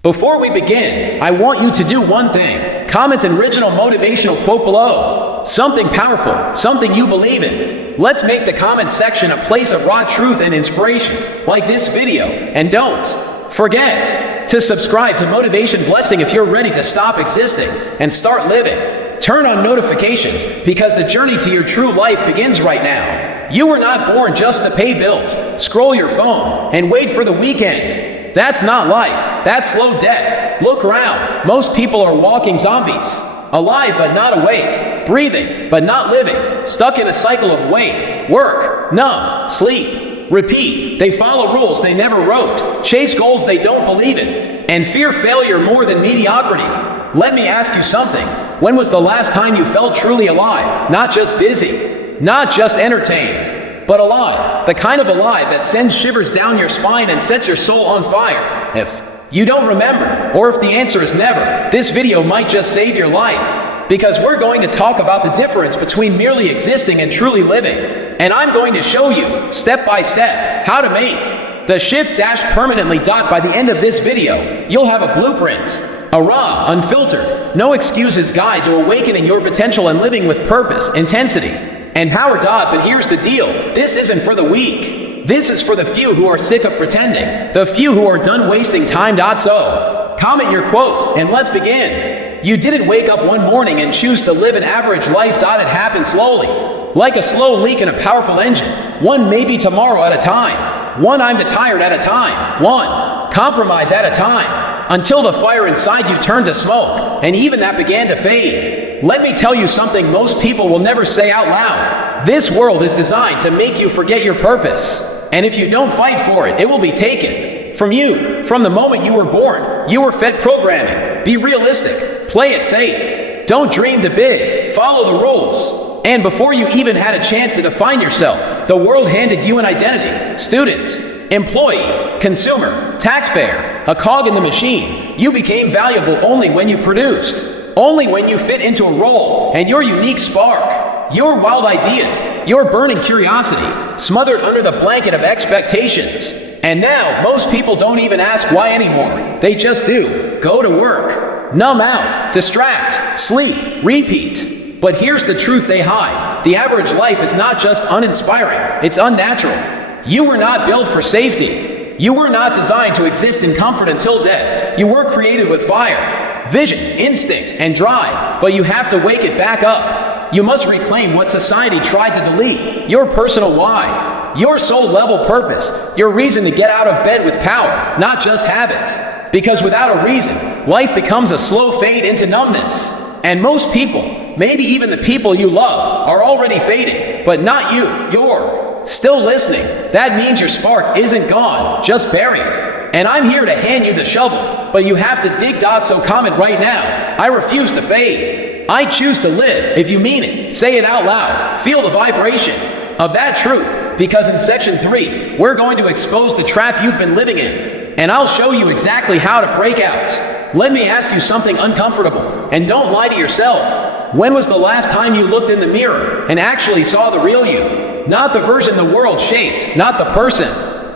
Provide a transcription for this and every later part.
Before we begin, I want you to do one thing. Comment an original motivational quote below. Something powerful, something you believe in. Let's make the comment section a place of raw truth and inspiration, like this video. And don't forget to subscribe to Motivation Blessing if you're ready to stop existing and start living. Turn on notifications because the journey to your true life begins right now. You were not born just to pay bills, scroll your phone, and wait for the weekend. That's not life. That's slow death. Look around. Most people are walking zombies. Alive but not awake. Breathing but not living. Stuck in a cycle of wake, work, numb, sleep, repeat. They follow rules they never wrote. Chase goals they don't believe in. And fear failure more than mediocrity. Let me ask you something. When was the last time you felt truly alive? Not just busy. Not just entertained. But alive, the kind of alive that sends shivers down your spine and sets your soul on fire. If you don't remember, or if the answer is never, this video might just save your life. Because we're going to talk about the difference between merely existing and truly living. And I'm going to show you, step by step, how to make the shift dash permanently dot by the end of this video. You'll have a blueprint, a raw, unfiltered, no excuses guide to awakening your potential and living with purpose, intensity, and power. But here's the deal. This isn't for the weak. This is for the few who are sick of pretending. The few who are done wasting time. So, comment your quote and let's begin. You didn't wake up one morning and choose to live an average life. It happened slowly. Like a slow leak in a powerful engine. One maybe tomorrow at a time. One I'm tired at a time. One compromise at a time. Until the fire inside you turned to smoke. And even that began to fade. Let me tell you something most people will never say out loud. This world is designed to make you forget your purpose. And if you don't fight for it, it will be taken from you. From the moment you were born, you were fed programming. Be realistic. Play it safe. Don't dream too big. Follow the rules. And before you even had a chance to define yourself, the world handed you an identity. Student, employee, consumer, taxpayer, a cog in the machine. You became valuable only when you produced. Only when you fit into a role and your unique spark, your wild ideas, your burning curiosity, smothered under the blanket of expectations. And now, most people don't even ask why anymore. They just do. Go to work, numb out, distract, sleep, repeat. But here's the truth they hide. The average life is not just uninspiring, it's unnatural. You were not built for safety. You were not designed to exist in comfort until death. You were created with fire, vision, instinct, and drive, but you have to wake it back up. You must reclaim what society tried to delete. Your personal why, your soul-level purpose, your reason to get out of bed with power, not just habit. Because without a reason, life becomes a slow fade into numbness. And most people, maybe even the people you love, are already fading, but not you. You're still listening. That means your spark isn't gone, just buried. And I'm here to hand you the shovel, but you have to dig. So comment right now. I refuse to fade. I choose to live. If you mean it, say it out loud. Feel the vibration of that truth, because in section 3, we're going to expose the trap you've been living in, and I'll show you exactly how to break out. Let me ask you something uncomfortable, and don't lie to yourself. When was the last time you looked in the mirror and actually saw the real you? Not the version the world shaped, not the person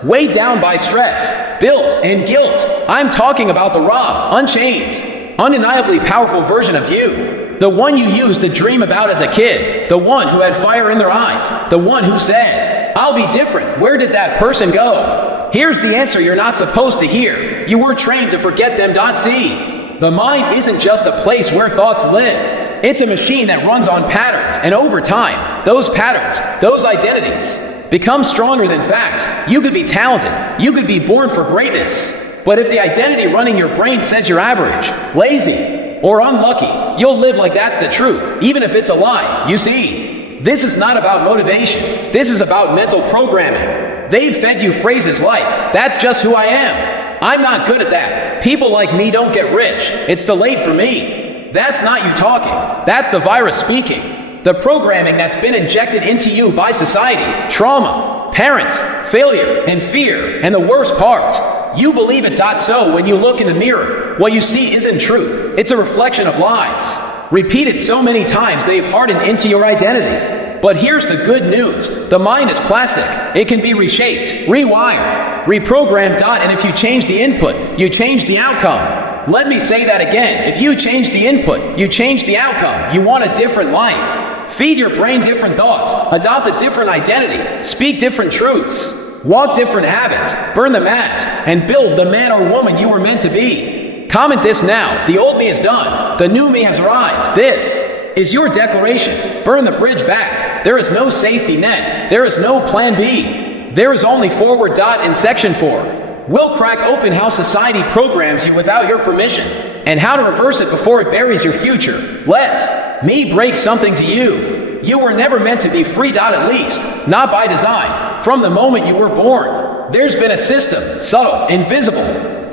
weighed down by stress, bills, and guilt. I'm talking about the raw, unchained, undeniably powerful version of you. The one you used to dream about as a kid. The one who had fire in their eyes. The one who said, I'll be different. Where did that person go? Here's the answer you're not supposed to hear. You were trained to forget them. See, the mind isn't just a place where thoughts live. It's a machine that runs on patterns, and over time, those patterns, those identities, become stronger than facts. You could be talented, you could be born for greatness, but if the identity running your brain says you're average, lazy, or unlucky, you'll live like that's the truth, even if it's a lie. You see, this is not about motivation, this is about mental programming. They've fed you phrases like, that's just who I am, I'm not good at that, people like me don't get rich, it's too late for me. That's not you talking, that's the virus speaking. The programming that's been injected into you by society, trauma, parents, failure, and fear. And the worst part, you believe it. So when you look in the mirror, what you see isn't truth. It's a reflection of lies. Repeated so many times they've hardened into your identity. But here's the good news. The mind is plastic. It can be reshaped, rewired, reprogrammed. And if you change the input, you change the outcome. Let me say that again. If you change the input, you change the outcome. You want a different life. Feed your brain different thoughts. Adopt a different identity. Speak different truths. Walk different habits. Burn the mask and build the man or woman you were meant to be. Comment this now. The old me is done. The new me has arrived. This is your declaration. Burn the bridge back. There is no safety net. There is no plan B. There is only forward. In section 4, we'll crack open how society programs you without your permission and how to reverse it before it buries your future. Let me break something to you. You were never meant to be free. At least not by design. From the moment you were born, there's been a system, subtle, invisible,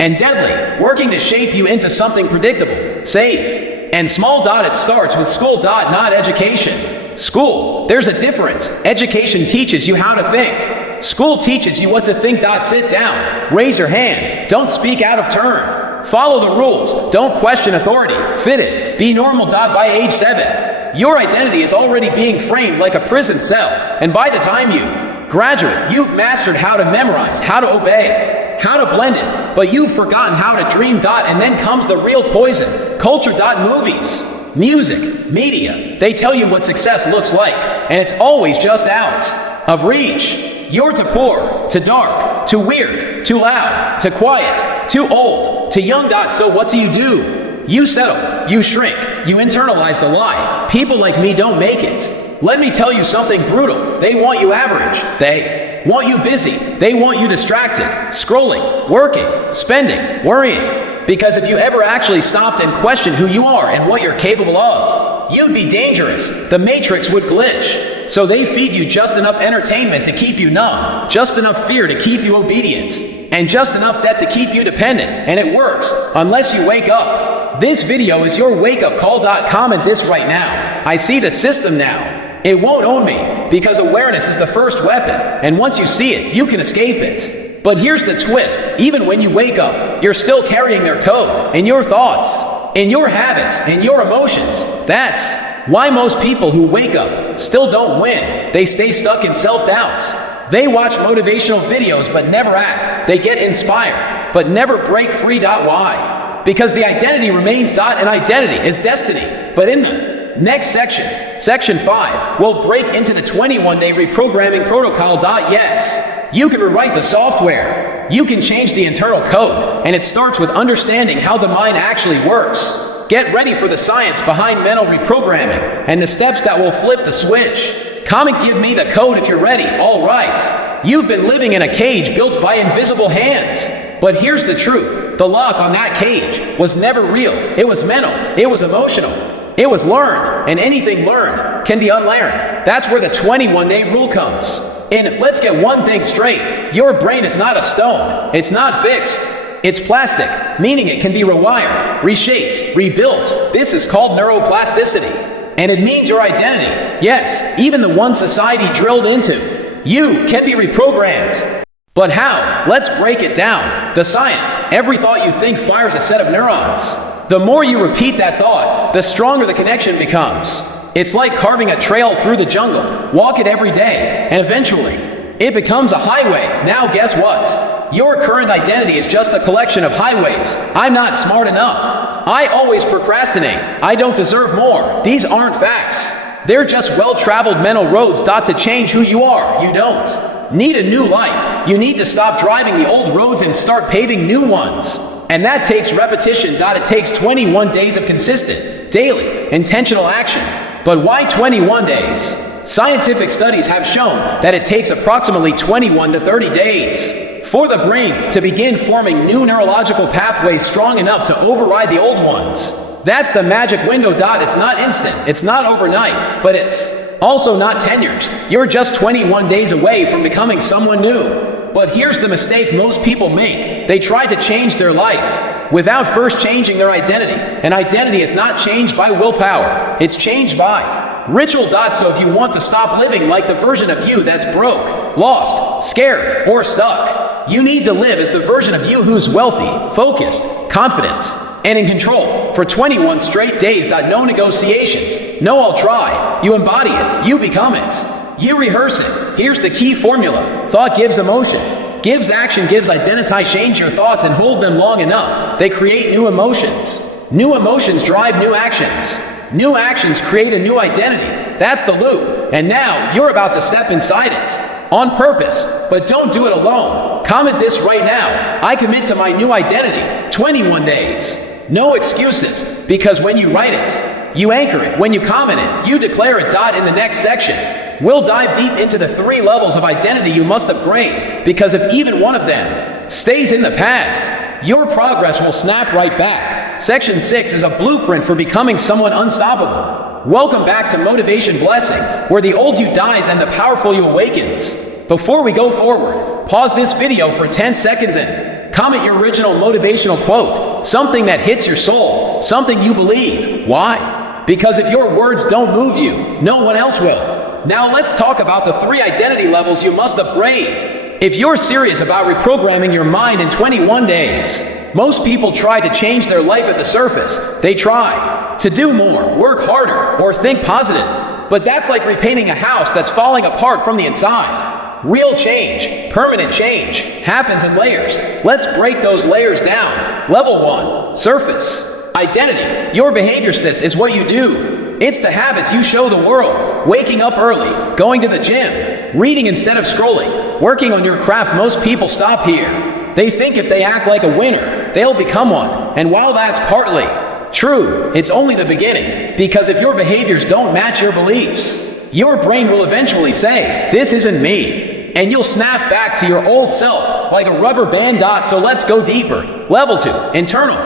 and deadly, working to shape you into something predictable, safe, and small. It starts with school. Not education. School, there's a difference. Education teaches you how to think. School teaches you what to think. Sit down. Raise your hand. Don't speak out of turn. Follow the rules. Don't question authority. Fit it. Be normal. By age 7, your identity is already being framed like a prison cell. And by the time you graduate, you've mastered how to memorize, how to obey, how to blend it. But you've forgotten how to dream. And then comes the real poison. Culture. Movies, music, media. They tell you what success looks like. And it's always just out of reach. You're too poor, too dark, too weird, too loud, too quiet, too old, too young. So what do? You settle, you shrink, you internalize the lie. People like me don't make it. Let me tell you something brutal. They want you average. They want you busy. They want you distracted, scrolling, working, spending, worrying. Because if you ever actually stopped and questioned who you are and what you're capable of, you'd be dangerous. The matrix would glitch. So they feed you just enough entertainment to keep you numb, just enough fear to keep you obedient, and just enough debt to keep you dependent. And it works, unless you wake up. This video is your wake-up call. Comment this right now. I see the system now. It won't own me, because awareness is the first weapon. And once you see it, you can escape it. But here's the twist. Even when you wake up, you're still carrying their code, in your thoughts, in your habits, in your emotions. That's why most people who wake up still don't win. They stay stuck in self-doubt. They watch motivational videos but never act. They get inspired but never break free. Why? Because the identity remains. And identity is destiny. But in the next section, section 5, we'll break into the 21-day reprogramming protocol. Yes, you can rewrite the software. You can change the internal code. And it starts with understanding how the mind actually works. Get ready for the science behind mental reprogramming and the steps that will flip the switch. Comment give me the code if you're ready. All right. You've been living in a cage built by invisible hands. But here's the truth. The lock on that cage was never real. It was mental. It was emotional. It was learned. And anything learned can be unlearned. That's where the 21-day rule comes. And let's get one thing straight. Your brain is not a stone. It's not fixed. It's plastic, meaning it can be rewired, reshaped, rebuilt. This is called neuroplasticity. And it means your identity. Yes, even the one society drilled into. You can be reprogrammed. But how? Let's break it down. The science. Every thought you think fires a set of neurons. The more you repeat that thought, the stronger the connection becomes. It's like carving a trail through the jungle. Walk it every day, and eventually, it becomes a highway. Now guess what? Your current identity is just a collection of highways. I'm not smart enough. I always procrastinate. I don't deserve more. These aren't facts. They're just well-traveled mental roads. To change who you are, you don't need a new life. You need to stop driving the old roads and start paving new ones. And that takes repetition. It takes 21 days of consistent, daily, intentional action. But why 21 days? Scientific studies have shown that it takes approximately 21 to 30 days for the brain to begin forming new neurological pathways strong enough to override the old ones. That's the magic window. It's not instant, it's not overnight, but it's also not 10 years. You're just 21 days away from becoming someone new. But here's the mistake most people make. They try to change their life without first changing their identity. And identity is not changed by willpower. It's changed by ritual. So if you want to stop living like the version of you that's broke, lost, scared, or stuck, you need to live as the version of you who's wealthy, focused, confident, and in control. for 21 straight days. No negotiations. No, I'll try. You embody it. You become it. You rehearse it. Here's the key formula. Thought gives emotion. Gives action, gives identity. Change your thoughts and hold them long enough. They create new emotions. New emotions drive new actions. New actions create a new identity. That's the loop. And now you're about to step inside it. On purpose. But don't do it alone. Comment this right now. I commit to my new identity. 21 days. No excuses. Because when you write it, you anchor it. When you comment it, you declare it. In the next section, we'll dive deep into the 3 levels of identity you must upgrade, because if even one of them stays in the past, your progress will snap right back. Section 6 is a blueprint for becoming someone unstoppable. Welcome back to Motivation Blessing, where the old you dies and the powerful you awakens. Before we go forward, pause this video for 10 seconds and comment your original motivational quote, something that hits your soul, something you believe. Why? Because if your words don't move you, no one else will. Now let's talk about the 3 identity levels you must upgrade. If you're serious about reprogramming your mind in 21 days, most people try to change their life at the surface. They try to do more, work harder, or think positive. But that's like repainting a house that's falling apart from the inside. Real change, permanent change, happens in layers. Let's break those layers down. Level 1, surface. Identity. Your behavior is what you do. It's the habits you show the world. Waking up early, going to the gym, reading instead of scrolling, working on your craft. Most people stop here. They think if they act like a winner, they'll become one. And while that's partly true, it's only the beginning. Because if your behaviors don't match your beliefs, your brain will eventually say, "This isn't me." And you'll snap back to your old self like a rubber band. So let's go deeper. Level 2, internal.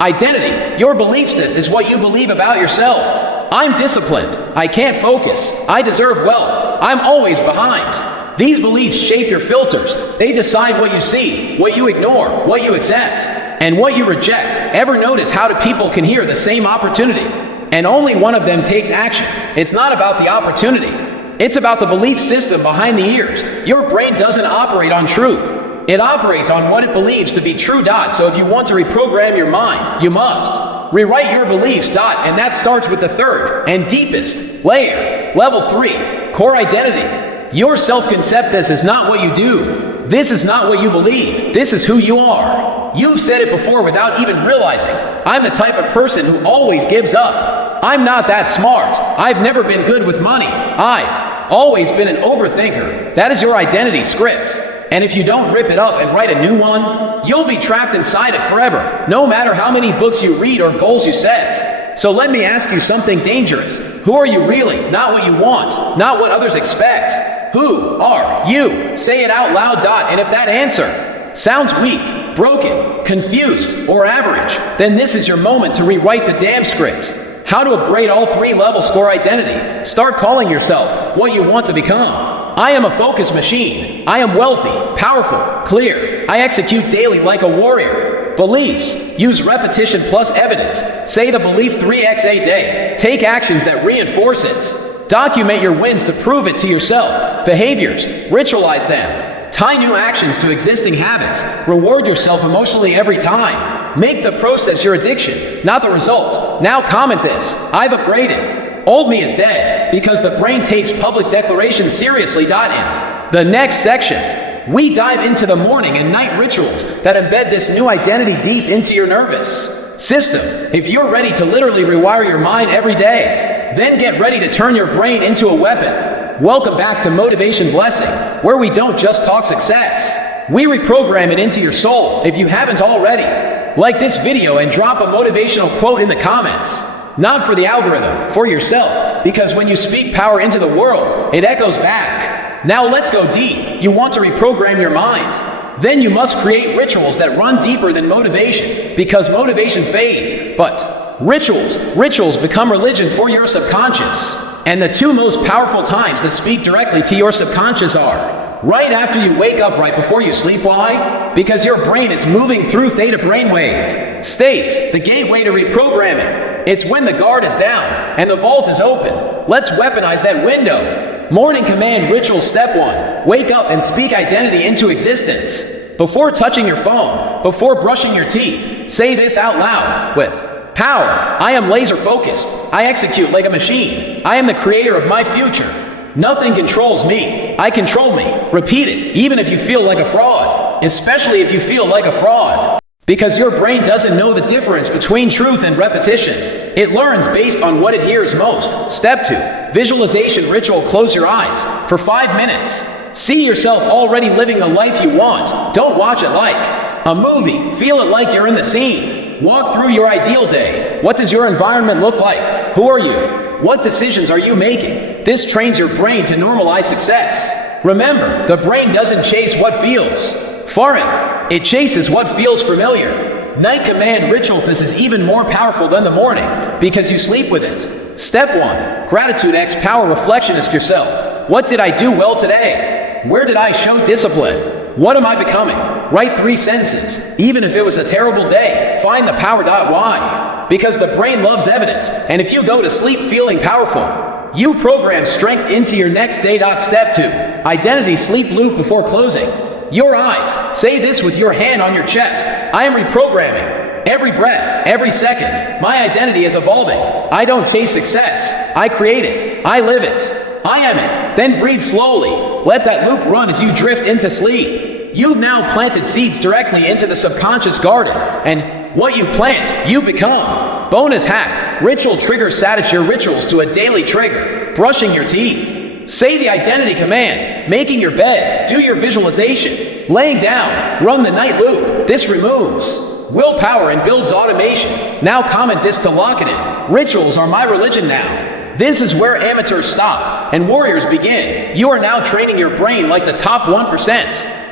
Identity. Your beliefs is what you believe about yourself. I'm disciplined. I can't focus. I deserve wealth. I'm always behind. These beliefs shape your filters. They decide what you see, what you ignore, what you accept, and what you reject. Ever notice how two people can hear the same opportunity, and only one of them takes action? It's not about the opportunity. It's about the belief system behind the ears. Your brain doesn't operate on truth. It operates on what it believes to be true. So if you want to reprogram your mind, you must rewrite your beliefs. And that starts with the 3rd and deepest layer. Level 3, core identity. Your self-concept. This is not what you do. This is not what you believe. This is who you are. You've said it before without even realizing. I'm the type of person who always gives up. I'm not that smart. I've never been good with money. I've always been an overthinker. That is your identity script. And if you don't rip it up and write a new one, you'll be trapped inside it forever, no matter how many books you read or goals you set. So let me ask you something dangerous. Who are you really? Not what you want, not what others expect. Who are you? Say it out loud. And if that answer sounds weak, broken, confused, or average, then this is your moment to rewrite the damn script. How to upgrade all 3 levels. Core identity. Start calling yourself what you want to become. I am a focus machine. I am wealthy, powerful, clear. I execute daily like a warrior. Beliefs. Use repetition plus evidence. Say the belief 3x a day. Take actions that reinforce it. Document your wins to prove it to yourself. Behaviors. Ritualize them. Tie new actions to existing habits. Reward yourself emotionally every time. Make the process your addiction, not the result. Now comment this. I've upgraded. Old me is dead, because the brain takes public declarations seriously. In the next section, we dive into the morning and night rituals that embed this new identity deep into your nervous system. If you're ready to literally rewire your mind every day, then get ready to turn your brain into a weapon. Welcome back to Motivation Blessing, where we don't just talk success. We reprogram it into your soul. If you haven't already, like this video and drop a motivational quote in the comments. Not for the algorithm, for yourself, because when you speak power into the world, it echoes back. Now let's go deep. You want to reprogram your mind? Then you must create rituals that run deeper than motivation, because motivation fades, but rituals become religion for your subconscious. And the 2 most powerful times to speak directly to your subconscious are right after you wake up, right before you sleep. Why? Because your brain is moving through theta brainwave states, the gateway to reprogramming. It's when the guard is down and the vault is open. Let's weaponize that window. Morning command ritual. Step 1. Wake up and speak identity into existence. Before touching your phone, before brushing your teeth, say this out loud with Power. I am laser focused. I execute like a machine. I am the creator of my future. Nothing controls me. I control me. Repeat it, even if you feel like a fraud. Especially if you feel like a fraud. Because your brain doesn't know the difference between truth and repetition. It learns based on what it hears most. Step 2. Visualization ritual. Close your eyes for 5 minutes. See yourself already living the life you want. Don't watch it like a movie. Feel it like you're in the scene. Walk through your ideal day. What does your environment look like? Who are you? What decisions are you making? This trains your brain to normalize success. Remember, the brain doesn't chase what feels foreign. It chases what feels familiar. Night command ritual. This is even more powerful than the morning because you sleep with it. Step 1. Gratitude X Power Reflection. Ask yourself, what did I do well today? Where did I show discipline? What am I becoming? Write 3 sentences. Even if it was a terrible day, find the power. Why? Because the brain loves evidence, and if you go to sleep feeling powerful, you program strength into your next day. Step 2. Identity sleep loop. Before closing your eyes, say this with your hand on your chest. I am reprogramming. Every breath, every second, my identity is evolving. I don't chase success. I create it. I live it. I am it. Then breathe slowly. Let that loop run as you drift into sleep. You've now planted seeds directly into the subconscious garden, and what you plant, you become. Bonus hack. Ritual trigger. Attach your rituals to a daily trigger. Brushing your teeth. Say the identity command. Making your bed. Do your visualization. Laying down. Run the night loop. This removes willpower and builds automation. Now comment this to lock it in. Rituals are my religion now. This is where amateurs stop and warriors begin. You are now training your brain like the top 1%.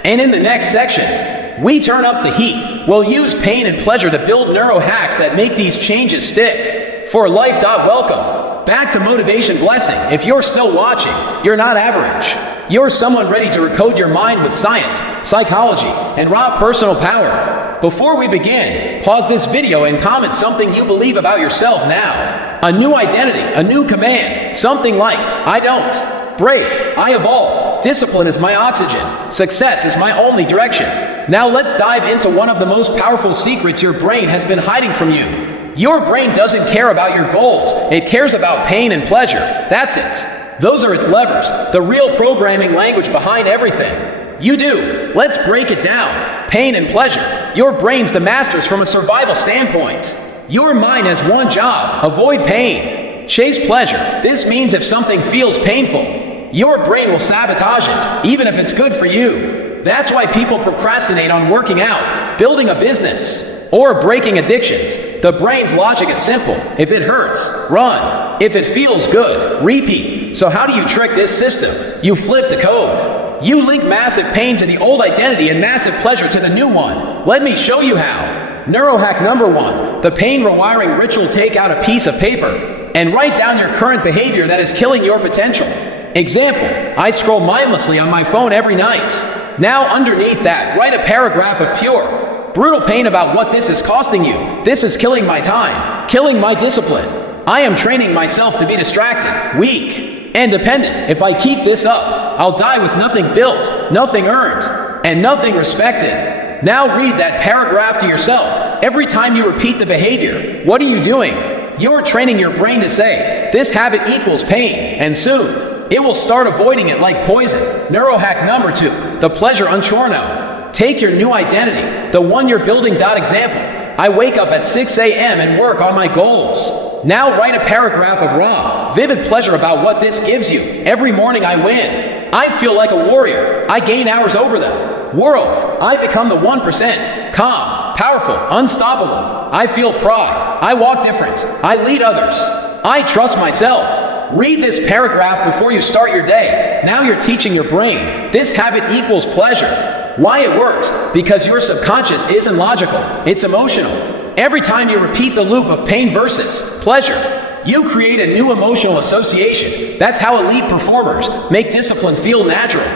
And in the next section, we turn up the heat. We'll use pain and pleasure to build neuro hacks that make these changes stick for life. Welcome back to Motivation Blessing. If you're still watching, you're not average. You're someone ready to recode your mind with science, psychology, and raw personal power. Before we begin, pause this video and comment something you believe about yourself now. A new identity, a new command, something like, I don't break, I evolve. Discipline is my oxygen. Success is my only direction. Now let's dive into one of the most powerful secrets your brain has been hiding from you. Your brain doesn't care about your goals. It cares about pain and pleasure. That's it. Those are its levers, the real programming language behind everything you do. Let's break it down. Pain and pleasure. Your brain's the masters from a survival standpoint. Your mind has one job: avoid pain. Chase pleasure. This means if something feels painful, your brain will sabotage it, even if it's good for you. That's why people procrastinate on working out, building a business, or breaking addictions. The brain's logic is simple. If it hurts, run. If it feels good, repeat. So how do you trick this system? You flip the code. You link massive pain to the old identity and massive pleasure to the new one. Let me show you how. Neurohack number 1. The pain rewiring ritual. Take out a piece of paper and write down your current behavior that is killing your potential. Example, I scroll mindlessly on my phone every night. Now underneath that, write a paragraph of pure, brutal pain about what this is costing you. This is killing my time, killing my discipline. I am training myself to be distracted, weak, and dependent. If I keep this up, I'll die with nothing built, nothing earned, and nothing respected. Now read that paragraph to yourself. Every time you repeat the behavior, what are you doing? You're training your brain to say, this habit equals pain, and soon, it will start avoiding it like poison. Neurohack number 2, the pleasure unchorno. Take your new identity, the one you're building. Example, I wake up at 6 a.m. and work on my goals. Now write a paragraph of raw, vivid pleasure about what this gives you. Every morning I win. I feel like a warrior. I gain hours over them. World, I become the 1%. Calm, powerful, unstoppable. I feel pride. I walk different. I lead others. I trust myself. Read this paragraph before you start your day. Now you're teaching your brain. This habit equals pleasure. Why it works? Because your subconscious isn't logical. It's emotional. Every time you repeat the loop of pain versus pleasure, you create a new emotional association. That's how elite performers make discipline feel natural.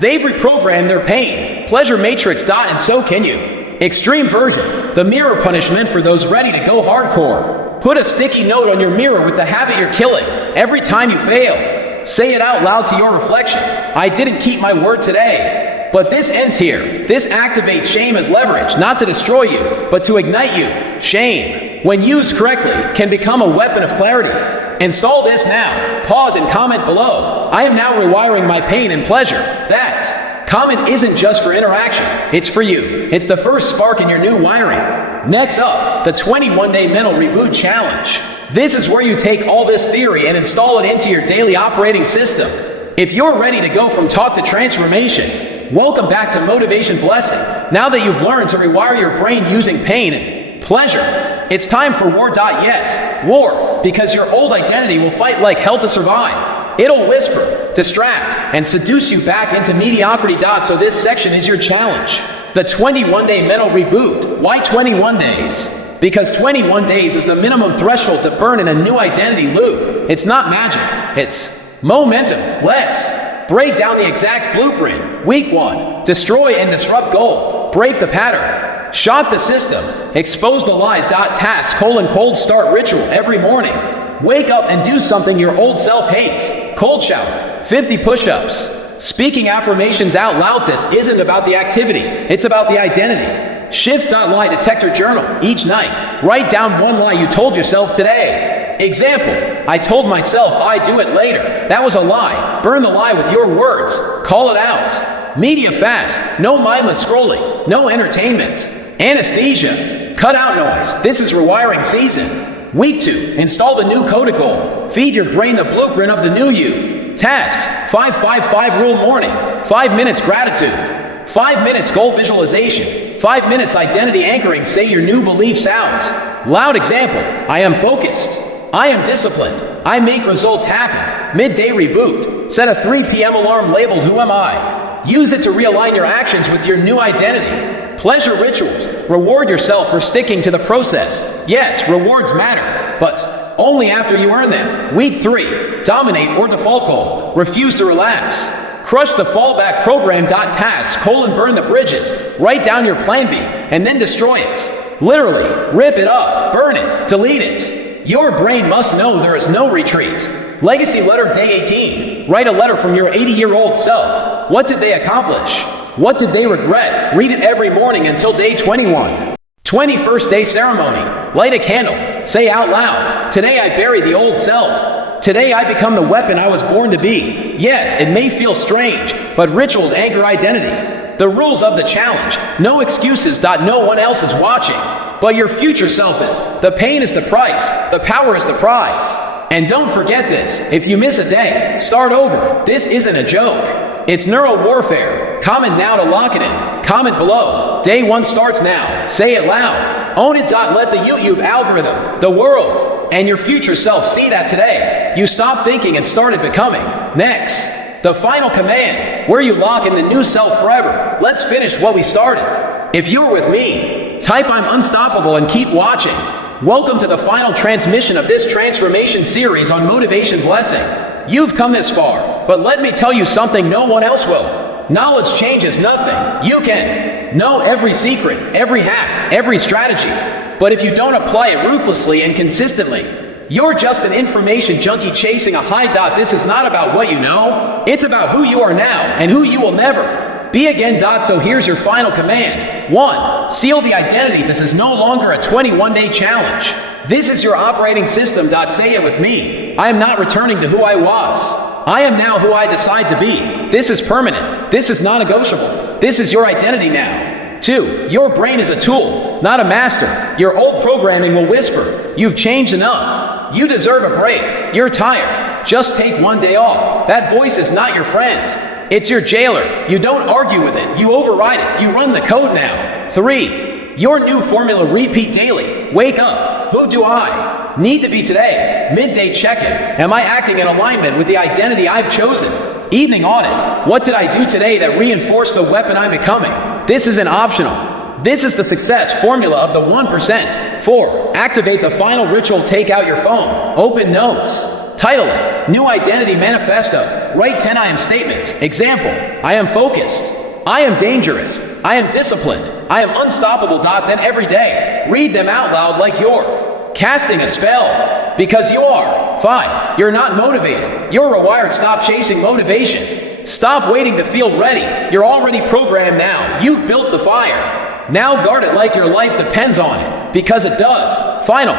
They've reprogrammed their pain, pleasure matrix. And so can you. Extreme version, the mirror punishment for those ready to go hardcore. Put a sticky note on your mirror with the habit you're killing. Every time you fail, say it out loud to your reflection. I didn't keep my word today. But this ends here. This activates shame as leverage, not to destroy you, but to ignite you. Shame, when used correctly, can become a weapon of clarity. Install this now. Pause and comment below. I am now rewiring my pain and pleasure. That comment isn't just for interaction. It's for you. It's the first spark in your new wiring. Next up, the 21-day mental reboot challenge. This is where you take all this theory and install it into your daily operating system. If you're ready to go from talk to transformation, welcome back to Motivation Blessing. Now that you've learned to rewire your brain using pain and pleasure, it's time for war. Yes, war, because your old identity will fight like hell to survive. It'll whisper, distract, and seduce you back into mediocrity. So this section is your challenge. The 21-day mental reboot. Why 21 days? Because 21 days is the minimum threshold to burn in a new identity loop. It's not magic, it's momentum. Let's break down the exact blueprint. Week 1, destroy and disrupt goal. Break the pattern. Shock the system. Expose the lies. Task, cold start ritual every morning. Wake up and do something your old self hates. Cold shower, 50 push-ups. Speaking affirmations out loud. This isn't about the activity, it's about the identity. Shift. Lie detector journal. Each night, write down one lie you told yourself today. Example, I told myself I'd do it later. That was a lie. Burn the lie with your words. Call it out. Media fast. No mindless scrolling. No entertainment. Anesthesia. Cut out noise. This is rewiring season. Week 2, install the new code goal. Feed your brain the blueprint of the new you. Tasks, 5-5-5 rule morning. 5 minutes gratitude. 5 minutes goal visualization. 5 minutes identity anchoring. Say your new beliefs out loud. Example, I am focused. I am disciplined. I make results happen. Midday reboot. Set a 3 p.m. alarm labeled Who Am I? Use it to realign your actions with your new identity. Pleasure rituals. Reward yourself for sticking to the process. Yes, rewards matter, but only after you earn them. Week 3, dominate or default goal. Refuse to relapse. Crush the fallback program. Task, burn the bridges. Write down your plan B and then destroy it. Literally, rip it up, burn it, delete it. Your brain must know there is no retreat. Legacy letter. Day 18. Write a letter from your 80-year-old self. What did they accomplish? What did they regret? Read it every morning until day 21. 21st day ceremony. Light a candle. Say out loud, today I bury the old self. Today I become the weapon I was born to be. Yes, it may feel strange, but rituals anchor identity. The rules of the challenge. No excuses. No one else is watching, but your future self is. The pain is the price. The power is the prize. And don't forget this. If you miss a day, start over. This isn't a joke. It's neuro warfare. Comment now to lock it in. Comment below. Day 1 starts now. Say it loud. Own it. Let the YouTube algorithm, the world, and your future self see that today you stopped thinking and started becoming. Next, the final command, where you lock in the new self forever. Let's finish what we started. If you're with me, type I'm unstoppable and keep watching. Welcome to the final transmission of this transformation series on Motivation Blessing. You've come this far, but let me tell you something no one else will. Knowledge changes nothing. You can know every secret, every hack, every strategy, but if you don't apply it ruthlessly and consistently, you're just an information junkie chasing a high. This is not about what you know, it's about who you are now and who you will never be again. So here's your final command. 1. Seal the identity. This is no longer a 21-day challenge. This is your operating system. Say it with me. I am not returning to who I was. I am now who I decide to be. This is permanent. This is non-negotiable. This is your identity now. 2. Your brain is a tool, not a master. Your old programming will whisper, you've changed enough. You deserve a break. You're tired. Just take 1 day off. That voice is not your friend. It's your jailer. You don't argue with it. You override it. You run the code now. 3. Your new formula. Repeat daily. Wake up. Who do I need to be today? Midday check-in. Am I acting in alignment with the identity I've chosen? Evening audit. What did I do today that reinforced the weapon I'm becoming? This isn't optional. This is the success formula of the 1%. 4. Activate the final ritual. Take out your phone. Open notes. Title it, New Identity Manifesto. Write 10 I am statements. Example, I am focused. I am dangerous. I am disciplined. I am unstoppable. Then every day, read them out loud like you're casting a spell. Because you are. 5. You're not motivated. You're rewired. Stop chasing motivation. Stop waiting to feel ready. You're already programmed now. You've built the fire. Now guard it like your life depends on it, because it does. Final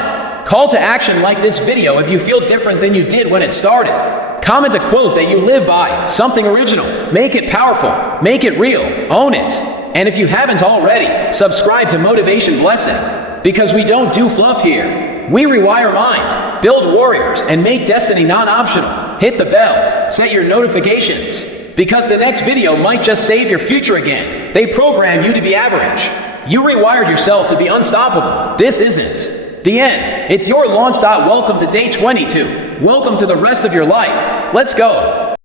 call to action: like this video if you feel different than you did when it started. Comment a quote that you live by, something original. Make it powerful. Make it real. Own it. And if you haven't already, subscribe to Motivation Blessing, because we don't do fluff here. We rewire minds, build warriors, and make destiny non-optional. Hit the bell, set your notifications, because the next video might just save your future again. They program you to be average. You rewired yourself to be unstoppable. This isn't the end. It's your launch. Welcome to day 22. Welcome to the rest of your life. Let's go.